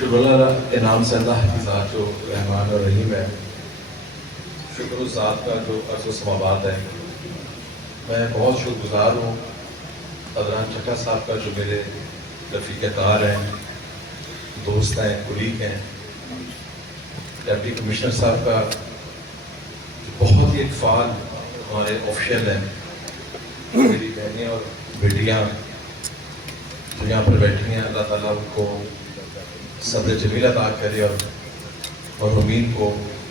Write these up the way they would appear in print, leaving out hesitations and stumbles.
شکر اللہ انعام سے اللہ کی ذات جو رحمان اور رحیم ہے، شکر اس ذات کا جو عرض و سماوات ہے. میں بہت شکر گزار ہوں عدنان چٹھا صاحب کا جو میرے رفیق کار ہیں، دوست ہیں، کولیگ ہیں. ڈپٹی کمشنر صاحب کا جو بہت ہی ایک فعال ہمارے آفیشل ہیں، میری بہنیں اور بیٹیاں جو یہاں پر بیٹھی ہیں، اللہ تعالیٰ ان کو صبر جمیل عطا کرے اور امین کو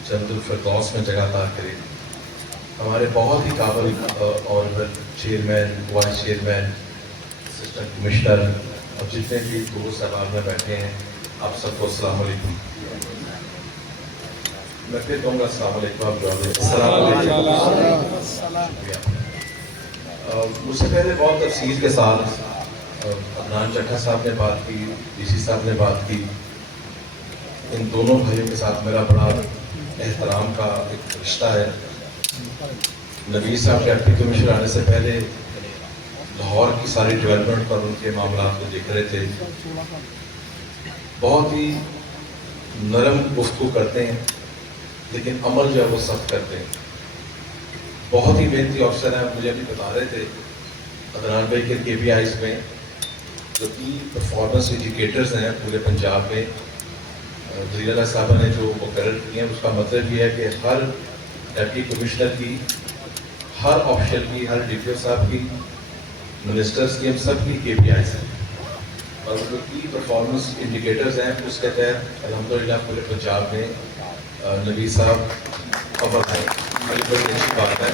جنت الفردوس میں جگہ عطا کرے. ہمارے بہت ہی قابل honourable chairman, vice chairman, assistant commissioner اور جتنے بھی دوست احباب میں بیٹھے ہیں، آپ سب کو السلام علیکم. میں پھر کہوں گا السلام علیکم. آپ جو السلام علیکم. مجھ سے پہلے بہت تفصیل کے ساتھ عدنان چٹھا صاحب نے بات کی، ڈی سی صاحب نے بات کی. ان دونوں بھائیوں کے ساتھ میرا بڑا احترام کا ایک رشتہ ہے. نوید صاحب ڈپٹی کمشنر آنے سے پہلے لاہور کی ساری ڈیولپمنٹ پر ان کے معاملات کو دیکھ رہے تھے. بہت ہی نرم گفتگو کرتے ہیں لیکن عمل جو ہے وہ سخت کرتے ہیں. بہت ہی محنتی افسر ہیں. مجھے ابھی بتا رہے تھے عدنان بھائی کے KPIs میں جو کی پرفارمنس انڈیکیٹرز ہیں پورے پنجاب میں وزیر اعلیٰ صاحبہ نے جو مقرر کیے ہیں، اس کا مطلب یہ ہے کہ ہر ڈپٹی کمشنر کی، ہر آفیشل کی، ہر DPO صاحب کی، منسٹرز کی، ہم سب کی KPIs ہیں. اور جو کی پرفارمنس انڈیکیٹرز ہیں اس کے تحت الحمدللہ پورے پنجاب میں نوید صاحب اول ہیں. یہ بڑی اچھی بات ہے.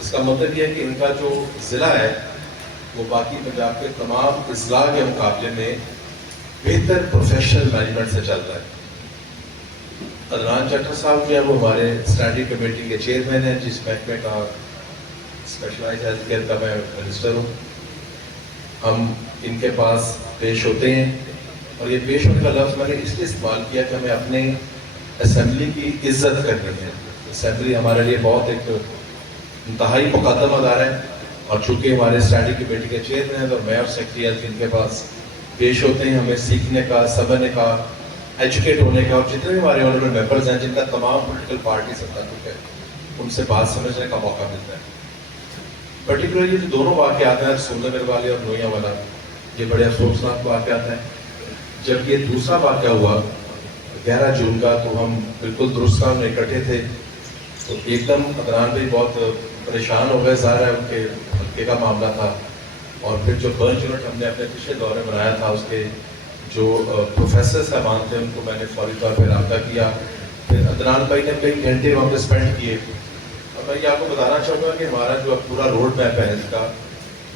اس کا مطلب یہ ہے کہ ان کا جو ضلع ہے وہ باقی پنجاب کے تمام اضلاع کے مقابلے میں بہتر پروفیشنل مینجمنٹ سے چل رہا ہے. عدنان چٹھا صاحب جو ہے وہ ہمارے اسٹینڈنگ کمیٹی کے چیئرمین ہیں، جس محکمے کا اسپیشلائز ہیلتھ کیئر کا میں منسٹر ہوں. ہم ان کے پاس پیش ہوتے ہیں اور یہ پیش ہونے کا لفظ میں نے اس لیے استعمال کیا کہ ہمیں اپنے اسمبلی کی عزت کرنی ہے. اسمبلی ہمارے لیے بہت ایک انتہائی مقدم ادارہ ہے، اور چونکہ ہمارے اسٹینڈنگ کمیٹی کے چیئرمین ہیں اور میں اور سیکرٹری ہیلتھ ان کے پاس پیش ہوتے ہیں، ہمیں سیکھنے کا، سمجھنے کا، ایجوکیٹ ہونے کا، اور جتنے بھی ہمارے آنریبل ممبرز ہیں جن کا تمام پولیٹیکل پارٹی سے تعلق ہے، ان سے بات سمجھنے کا موقع ملتا ہے. پرٹیکولرلی جو دونوں واقعات ہیں سون نگر والے اور نوئیاں والا، یہ بڑے افسوسناک واقعات ہیں. جب یہ دوسرا واقعہ ہوا 11 جون کا، تو ہم بالکل درست کام میں اکٹھے تھے، تو ایک دم عدنان بھائی بہت پریشان ہو گئے. ظاہر ہے ان کے حلقے کا معاملہ تھا. اور پھر جو برن یونٹ ہم نے اپنے پچھلے دور میں بنایا تھا، اس کے جو پروفیسر صاحبان تھے ان کو میں نے فوری طور پہ رابطہ کیا. پھر عدنان بھائی نے کئی گھنٹے وہاں پہ اسپینڈ کیے. اور میں یہ آپ کو بتانا چاہوں گا کہ ہمارا جو پورا روڈ میپ ہے اس کا،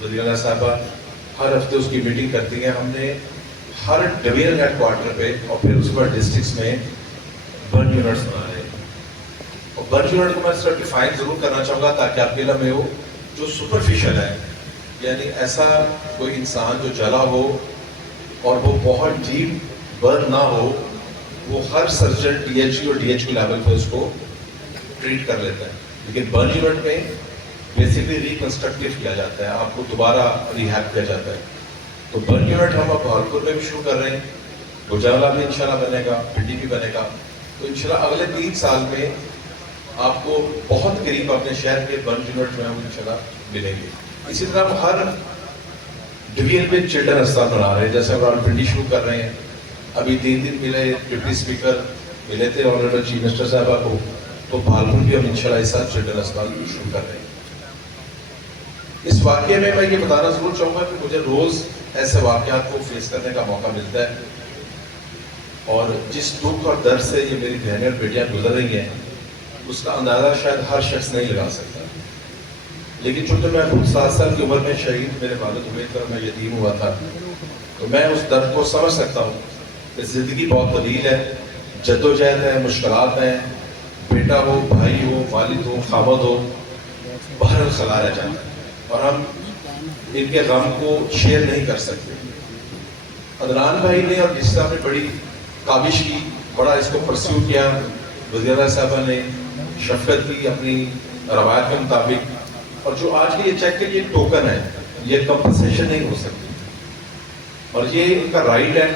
وزیر اعلیٰ صاحبہ ہر ہفتے اس کی میٹنگ کرتی ہیں. ہم نے ہر ڈویژن ہیڈ کوارٹر پہ اور پھر اس پر ڈسٹرکٹس میں برن یونٹس بنا رہے ہیں. اور برن یونٹ کو میں صرف ڈیفائن ضرور کرنا چاہوں گا تاکہ آپ کے علم میں ہو. جو سپرفیشل ہے، یعنی ایسا کوئی انسان جو جلا ہو اور وہ بہت ڈیپ برن نہ ہو، وہ ہر سرجن THE اور DHQ لیول پہ اس کو ٹریٹ کر لیتا ہے. لیکن برن یونٹ میں بیسکلی ریکنسٹرکٹیو کیا جاتا ہے، آپ کو دوبارہ ریہیب کیا جاتا ہے. تو برن یونٹ ہم اب بہاولپور میں بھی شروع کر رہے ہیں، گجرانوالہ بھی انشاءاللہ بنے گا، پنڈی بھی بنے گا. تو انشاءاللہ اگلے 3 سال میں آپ کو بہت قریب اپنے شہر کے برن یونٹ میں ہم انشاءاللہ ملیں گے. اسی طرح ہم ہر ڈویژن میں چلڈرن اسپتال بنا رہے ہیں. جیسے ہم پنڈی شروع کر رہے ہیں، ابھی 3 دن ملے، ڈپٹی اسپیکر ملے تھے آنریبل چیف منسٹر صاحبہ کو. تو بھالپور بھی ہم انشاءاللہ اس سال چلڈرن اسپتال شروع کر رہے ہیں. اس واقعے میں یہ بتانا ضرور چاہوں گا کہ مجھے روز ایسے واقعات کو فیس کرنے کا موقع ملتا ہے، اور جس دکھ اور درد سے یہ میری بہنیں اور بیٹیاں گزر رہی ہیں اس کا اندازہ شاید ہر شخص نہیں لگا سکتا. لیکن چونکہ میں خود 7 سال کی عمر میں شہید میرے والد ہوئے تھے اور میں یتیم ہوا تھا، تو میں اس درد کو سمجھ سکتا ہوں کہ زندگی بہت طویل ہے، جدوجہد ہے، مشکلات ہیں، بیٹا ہو، بھائی ہو، والد ہو، خاوند ہو، بہرحال خلا رہ جاتا ہے اور ہم ان کے غم کو شیئر نہیں کر سکتے. عدنان بھائی نے اور جس طرح نے بڑی کاوش کی، بڑا اس کو پرسیو کیا. وزیر اعلیٰ صاحبہ نے شفقت کی اپنی روایت کے مطابق. اور جو آج کے یہ چیک کے لیے ایک ٹوکن ہے، یہ کمپنسیشن نہیں ہو سکتی، اور یہ ان کا رائٹ ہے.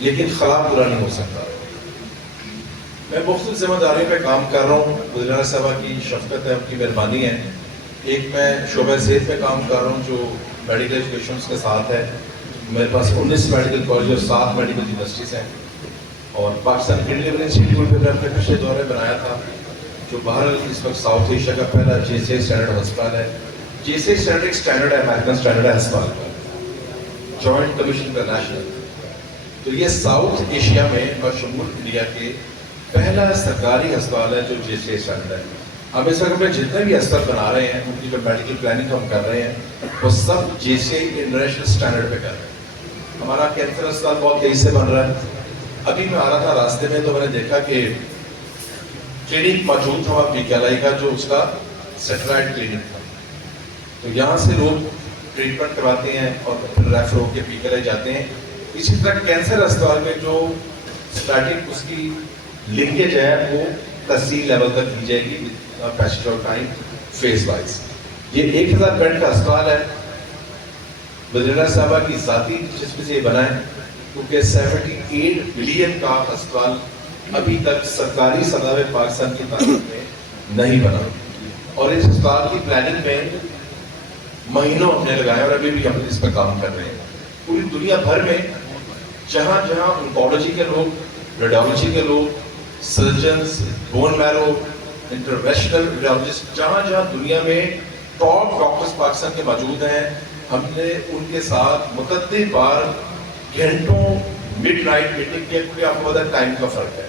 لیکن خلا پورا نہیں ہو سکتا. میں مختلف ذمہ داریوں پہ کام کر رہا ہوں. وزیر صاحبہ کی شفقت ہے, ان کی مہربانی ہے. ایک میں شعبہ صحت پہ کام کر رہا ہوں جو میڈیکل ایجوکیشنس کے ساتھ ہے. میرے پاس 19 میڈیکل کالج اور 7 میڈیکل یونیورسٹیز ہیں. اور پاکستان کڈنی انسٹیٹیوٹ پہ میں اپنے پچھلے دورے بنایا تھا, جو بہرحال اس وقت ساؤتھ ایشیا کا پہلا JCI اسٹینڈرڈ ہسپتال ہے. JCI اسٹینڈرڈ ایک اسٹینڈرڈ ہے, امریکن اسٹینڈرڈ ہے ہسپتال کا, جوائنٹ کمیشن انٹرنیشنل. تو یہ ساؤتھ ایشیا میں بشمول انڈیا کے پہلا سرکاری ہسپتال ہے جو JCI اسٹینڈرڈ ہے. اب اس وقت میں جتنے بھی ہسپتال بنا رہے ہیں, ان کی جو میڈیکل پلاننگ ہم کر رہے ہیں, وہ سب JCI انٹرنیشنل اسٹینڈرڈ پہ کر رہے ہیں. ہمارا کینسر ہسپتال بہت تیزی سے بن رہا ہے. ابھی میں آ رہا تھا راستے میں تو میں نے دیکھا کہ کلینک موجود تھا PKLI کا, جو اس کا سیٹلائٹ کلینک تھا. تو یہاں سے لوگ ٹریٹمنٹ کرواتے ہیں اور پھر ریفر ہو کے PKLI جاتے ہیں. اسی طرح کینسر اسپتال میں جو اسٹارٹنگ اس کی لنکیج ہے وہ تحصیل لیول تک دی جائے گی, passage of time phase wise. یہ 1000 بیڈ کا اسپتال ہے. وزیر صاحبہ کی ذاتی دلچسپی سے یہ بنا ہے, کیونکہ 78 بلین کا ہسپتال ابھی تک سرکاری سطح پہ پاکستان کی تاریخ میں نہیں بنا. اور اس ہسپتال کی پلاننگ میں مہینوں ہم نے لگائے اور ابھی بھی ہم اس پہ کام کر رہے ہیں. پوری دنیا بھر میں جہاں جہاں انکالوجی کے لوگ, ریڈیالوجی کے لوگ, سرجنز, بون میرو, انٹروینشنل ریڈیالوجسٹ, جہاں جہاں دنیا میں ٹاپ ڈاکٹرز پاکستان کے موجود ہیں, ہم نے ان کے ساتھ متعدد بار گھنٹوں مڈ نائٹ میٹنگ کیا, کیونکہ آپ کو پتہ ہے ٹائم کا فرق ہے.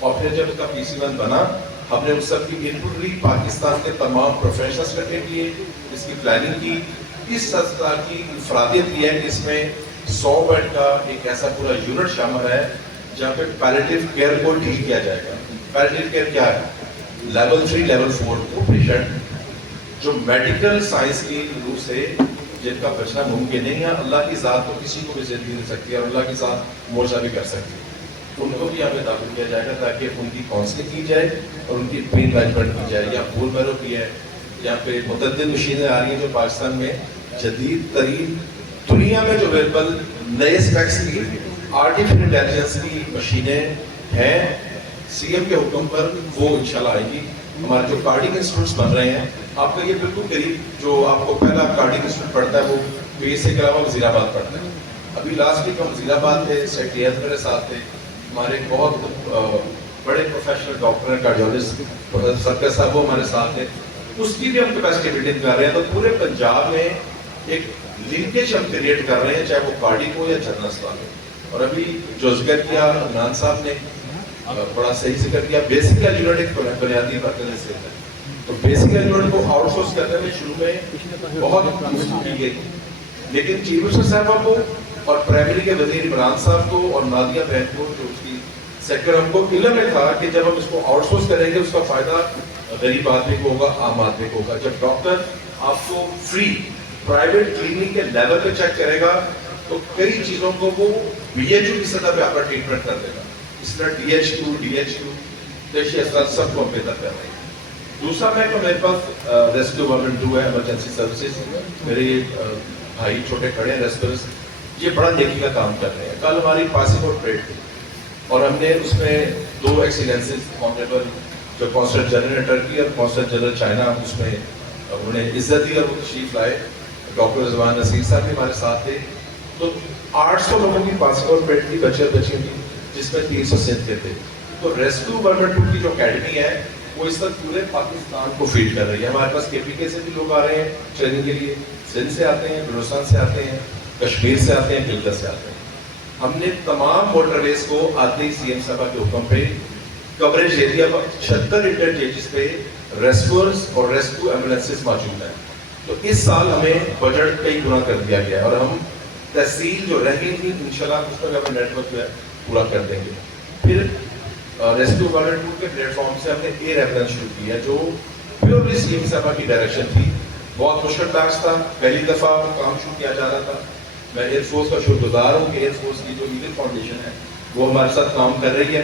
اور پھر جب اس کا PC1 بنا, ہم نے اس سب کی انپٹ لی, پاکستان کے تمام پروفیشنلز اکٹھے کیے, اس کی پلاننگ کی. اس ہسپتال کی انفرادیت یہ ہے کہ اس میں 100 بیڈ کا ایک ایسا پورا یونٹ شامل ہے جہاں پہ پیلیٹیو کیئر کو ڈیل کیا جائے گا. پیلیٹیو کیئر کیا ہے؟ لیول 3 لیول 4 وہ پیشنٹ جو میڈیکل سائنس کی روح سے جن کا بچنا ممکن نہیں ہے. اللہ کی ذات تو کسی کو بھی زندگی دے سکتی ہے اور اللہ کی ذات معجزہ بھی کر سکتی ہے. ان کو بھی یہاں پہ داخل کیا جائے گا تاکہ ان کی کاؤنسلنگ کی جائے اور ان کی پین مینجمنٹ کی جائے. یا بون میرو کی ہے, یہاں پہ متعدد مشینیں آ رہی ہیں جو پاکستان میں جدید ترین دنیا میں جو اویلیبل نئے اسپیکس کی آرٹیفیشل انٹیلیجنس کی مشینیں ہیں. CM کے حکم پر وہ انشاءاللہ آئے گی. ہمارے جو کارڈک انسٹیٹیوٹس بن رہے ہیں, آپ کا یہ بالکل قریب جو آپ کو پہلا کارڈک انسٹیٹیوٹ پڑھتا ہے وہ PSA کے علاوہ وزیر آباد پڑھتا ہے. ابھی لاسٹ ویک ہم وزیر آباد تھے, سیکٹری ہیلتھ میرے ساتھ تھے. ہمارے بہت بڑے پروفیشنل ڈاکٹر ہیں, کارڈیولوجسٹ سرکر صاحب, وہ ہمارے ساتھ ہیں. اس کی بھی ہم کیپیسٹی بلڈنگ کر رہے ہیں. تو پورے پنجاب میں ایک لنکیج ہم کریٹ کر رہے ہیں, چاہے وہ کارڈک ہو یا جنرل اسپتال ہو. اور ابھی جو ذکر کیا عدنان صاحب نے, بڑا صحیح ذکر کیا, بیسیکل یونٹ ایک بنیادی مرکز سے ہے. تو بیسیکل یونٹ کو آؤٹ سورس کرنے میں شروع میں بہت گفتگو کی گئی, لیکن چیف منسٹر صاحبہ کو اور پرائمری کے وزیر عمران صاحب کو اور نادیہ بہن کو جو اس کی سیکٹر, ہم کو علم میں تھا کہ جب ہم اس کو آؤٹ سورس کریں گے اس کا فائدہ غریب آدمی کو ہوگا, عام آدمی کو ہوگا. جب ڈاکٹر آپ کو فری پرائیویٹ کلینک کے لیول پہ چیک کرے گا تو کئی چیزوں کو وہ BHO کی سطح پہ آپ کا ٹریٹمنٹ کر دے گا. اس طرح DH2, DHQ, دیشی اسپتال سب کو ہم بہتر کر رہے ہیں. دوسرا محکمہ میرے پاس ریسکیو 112 ہے, ایمرجنسی سروسز. میرے بھائی چھوٹے کھڑے ہیں ریسکیورز, یہ بڑا نیکی کا کام کر رہے ہیں. کل ہماری پاسنگ آؤٹ پریڈ تھی اور ہم نے اس میں 2 ایکسیلنسز آنریبل جو کانسل جنرل ٹرکی اور کانسل جنرل چائنا, اس میں انہوں نے عزت دی اور وہ تشریف لائے. ڈاکٹر رضوان نصیر صاحب بھی ہمارے ساتھ تھے. تو 800 لوگوں کی پاسنگ آؤٹ پریڈ تھی, بچے اور بچیوں کی, جس میں 300 سندھ کے تھے. تو ریسکیو 112 کی جو اکیڈمی ہے وہ اس وقت پورے پاکستان کو فیڈ کر رہی ہے. ہمارے پاس KPK سے بھی لوگ آ رہے ہیں ٹریننگ کے لیے, سندھ سے آتے ہیں, بلوچستان سے آتے ہیں, کشمیر سے آتے ہیں, گلگت سے آتے ہیں. ہم نے تمام موٹر ویز کو آتے ہی CM صاحبہ کے حکم پہ کوریج ایریا پر 76 انٹرچینجز پہ ریسکیورز اور ریسکیو ایمبولینسز موجود ہیں. تو اس سال ہمیں بجٹ کئی گنا کر دیا گیا اور ہم تحصیل جو رہ گئی تھی انشاءاللہ اس پر ہمیں نیٹ ورک جو ہے پورا کر دیں گے. پھر ریسکیو 112 کے پلیٹ فارم سے ہم نے ایئر ایمبولینس شروع کی ہے جو پیورلی CM صاحبہ کی ڈائریکشن تھی. بہت مشکل ٹاسک تھا, پہلی دفعہ کام شروع کیا جا رہا تھا. میں ایئر فورس کا شکر گزار ہوں کہ ایئر فورس کی جو لیگل فاؤنڈیشن ہے وہ ہمارے ساتھ کام کر رہی ہے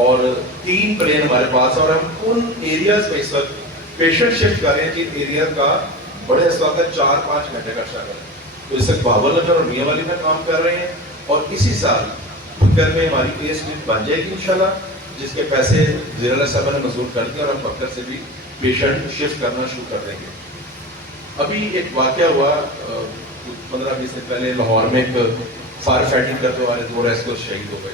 اور 3 پلین ہمارے پاس ہیں اور ہم ان ایریاز میں اس وقت پیشنٹ شفٹ کر رہے ہیں جن ایریا کا بڑے اسپتال کا 4-5 گھنٹے کا ٹریول ہے. تو اس وقت بہاول نگر اور میاں والی میں کام کر رہے ہیں اور اسی سال بھکر میں ہماری اے اسٹریٹ بن جائے گی انشاءاللہ، جس کے پیسے وزیر اعلیٰ صاحب نے منظور کر دیا، اور ہم بھکر سے بھی پیشنٹ شفٹ کرنا شروع کر دیں گے۔ ابھی ایک واقعہ ہوا 15-20 دن پہلے لاہور میں، ایک فائر فائٹنگ کرتے والے 2 ریسکیور شہید ہو گئے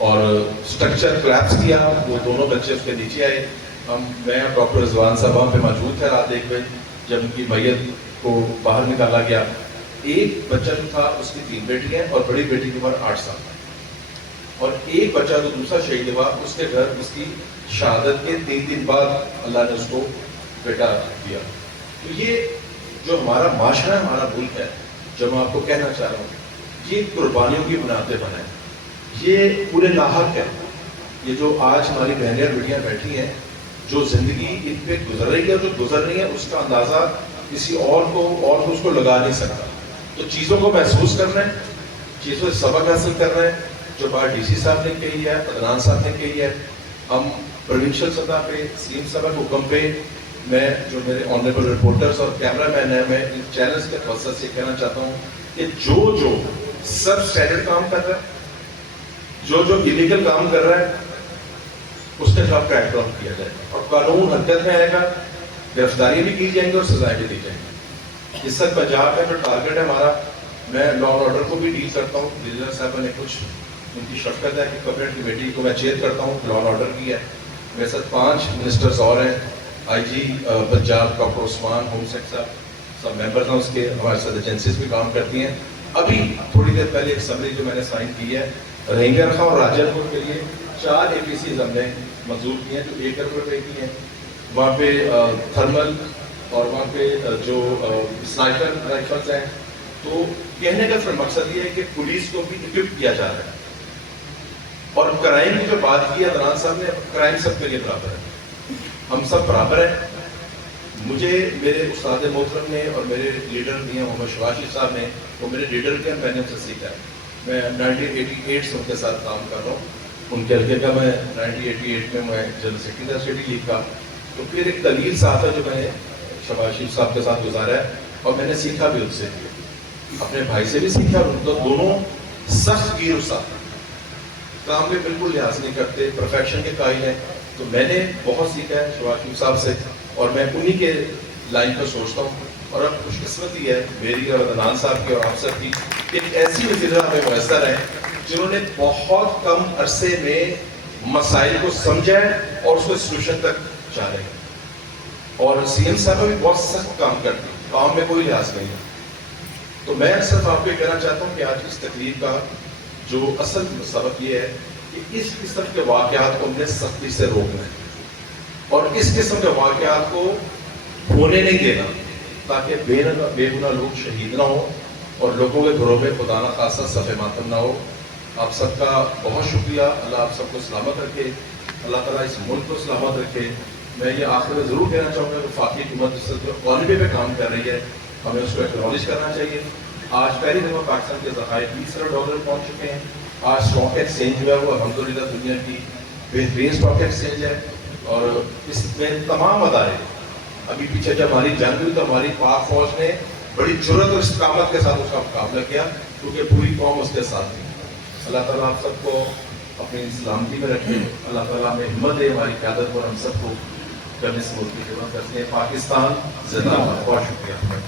اور اسٹرکچر کلیپس کیا، وہ دونوں بچے اس کے نیچے آئے۔ میں اور ڈاکٹر رضوان صاحب وہاں پہ موجود تھے رات 1 بجے جب ان کی میت کو باہر نکالا گیا۔ ایک بچہ جو تھا اس کی 3 بیٹی ہیں اور بڑی بیٹی کی عمر 8 سال، اور ایک بچہ جو دوسرا شہید ہوا اس کے گھر اس کی شہادت کے 3 دن بعد اللہ نے اس کو بیٹا دیا۔ تو یہ جو ہمارا معاشرہ ہے، ہمارا ملک ہے، جو میں آپ کو کہنا چاہ رہا ہوں، یہ قربانیوں کی بنیاد پہ بنا ہے، یہ پورے لاحق ہے۔ یہ جو آج ہماری بہنیں اور بیٹیاں بیٹھی ہیں، جو زندگی ان پہ گزر رہی ہے، جو گزر رہی ہے، اس کا اندازہ کسی اور کو اس کو لگا نہیں سکتا۔ تو چیزوں کو محسوس کرنا ہے، چیزوں سے سبق حاصل کرنا ہے، جو بات ڈی سی صاحب نے کہی ہے، عدنان صاحب نے کہی ہے۔ ہم پروونشل سطح پہ سیم صاحب کے حکم پہ، میں جو میرے آنریبل رپورٹرز اور کیمرہ مین ہیں، میں ان چینلز کے توسط سے کہنا چاہتا ہوں کہ جو سب اسٹینڈرڈ کام کر رہا ہے، جو الیگل کام کر رہا ہے، اس کے خلاف کریک ڈاؤن کیا جائے گا، اور قانون حرکت میں آئے گا، گرفتاری بھی کی جائیں گی اور سزائیں بھی دی جائیں گی۔ اس وقت پنجاب میں جو ٹارگیٹ ہے ہمارا، میں لا اینڈ آرڈر کو بھی ڈیل کرتا ہوں۔ وزیر صاحب نے کچھ ان کی شفقت ہے کہ کیبنٹ کمیٹی کو میں چیئر کرتا ہوں، لا اینڈ آرڈر کی ہے۔ میرے ساتھ 5 منسٹرز اور ہیں، آئی جی پنجاب ڈاکٹر عثمان، ہوم سیکرٹری صاحب، سب ممبرز ہیں اس کے، ہمارے ساتھ ایجنسیز بھی کام کرتی ہیں۔ ابھی تھوڑی دیر پہلے ایک سمری جو میں نے سائن کی ہے، رہنگر خاں اور راجن پور کے لیے 4 اے پی سیز ہم نے منظور کی ہیں، جو 1 کروڑ روپے کی ہیں۔ وہاں پہ تھرمل اور وہاں پہ جو سنائپر رائفلز ہیں۔ تو کہنے کا پھر مقصد یہ ہے کہ پولیس کو بھی اکوپ کیا جا رہا ہے، اور کرائم کی جو بات کی ہے عدنان صاحب نے، کرائم سب کے لیے برابر ہے، ہم سب برابر ہیں۔ مجھے میرے استاد محترم نے اور میرے لیڈر میاں محمد شباشی صاحب نے، وہ میرے لیڈر کے، میں نے ان سے سیکھا ہے۔ میں 1988 سے ان کے ساتھ کام کر رہا ہوں، ان کے حلقے کا میں 1988 میں جنرل سیکرٹری تھا سٹی لیگ کا۔ تو پھر ایک طویل ساتھ ہے جو میں نے شباشی صاحب کے ساتھ گزارا ہے، اور میں نے سیکھا بھی ان سے، اپنے بھائی سے بھی سیکھا۔ اور دونوں سخت گیر استاد، کام میں بالکل لحاظ نہیں کرتے، پرفیکشن کے قائل ہیں۔ تو میں نے بہت سیکھا ہے شباشی صاحب سے، اور میں انہی کے لائن پہ سوچتا ہوں۔ اور اب خوش قسمتی ہے میری اور عدنان صاحب کی اور آپ سب کی کہ ایک ایسی وزیر ہمیں میسر ہیں جنہوں نے بہت کم عرصے میں مسائل کو سمجھا ہے اور اس کو سولوشن تک جا رہے ہیں۔ اور سی ایم صاحب بھی بہت سخت کام کرتے ہیں، کام میں کوئی لحاظ نہیں ہے۔ تو میں صرف آپ کو یہ کہنا چاہتا ہوں کہ آج اس تقریب کا جو اصل سبق یہ ہے کہ اس قسم کے واقعات کو ہم نے سختی سے روکنا ہے، اور اس قسم کے واقعات کو ہونے نہیں دینا، تاکہ بے گناہ لوگ شہید نہ ہوں اور لوگوں کے گھروں میں خدا نہ خاصہ صف ماتم نہ ہو۔ آپ سب کا بہت شکریہ، اللہ آپ سب کو سلامت رکھے، اللہ تعالیٰ اس ملک کو سلامت رکھے۔ میں یہ آخر میں ضرور کہنا چاہوں گا کہ وفاقی حکومت جس قانون پہ کام کر رہی ہے، ہمیں اس کو ایکنالج کرنا چاہیے۔ آج پہلی دفعہ پاکستان کے ذخائر $20 ارب پہنچ چکے ہیں۔ آج اسٹاک ایکسچینج جو ہے وہ الحمدللہ دنیا کی بہترین اسٹاک ایکسچینج ہے، اور اس میں تمام ادارے، ابھی پیچھے جب ہماری جنگ ہوئی تو ہماری پاک فوج نے بڑی جرأت اور استقامت کے ساتھ اس کا مقابلہ کیا، کیونکہ پوری قوم اس کے ساتھ تھی۔ اللہ تعالیٰ آپ سب کو اپنی سلامتی میں رکھے، اللہ تعالیٰ ہمیں ہمت دے ہماری قیادت پر، ہم سب کو کرنے سے ملک کی خدمت کرتے ہیں۔ پاکستان زندہ باد۔ بہت شکریہ۔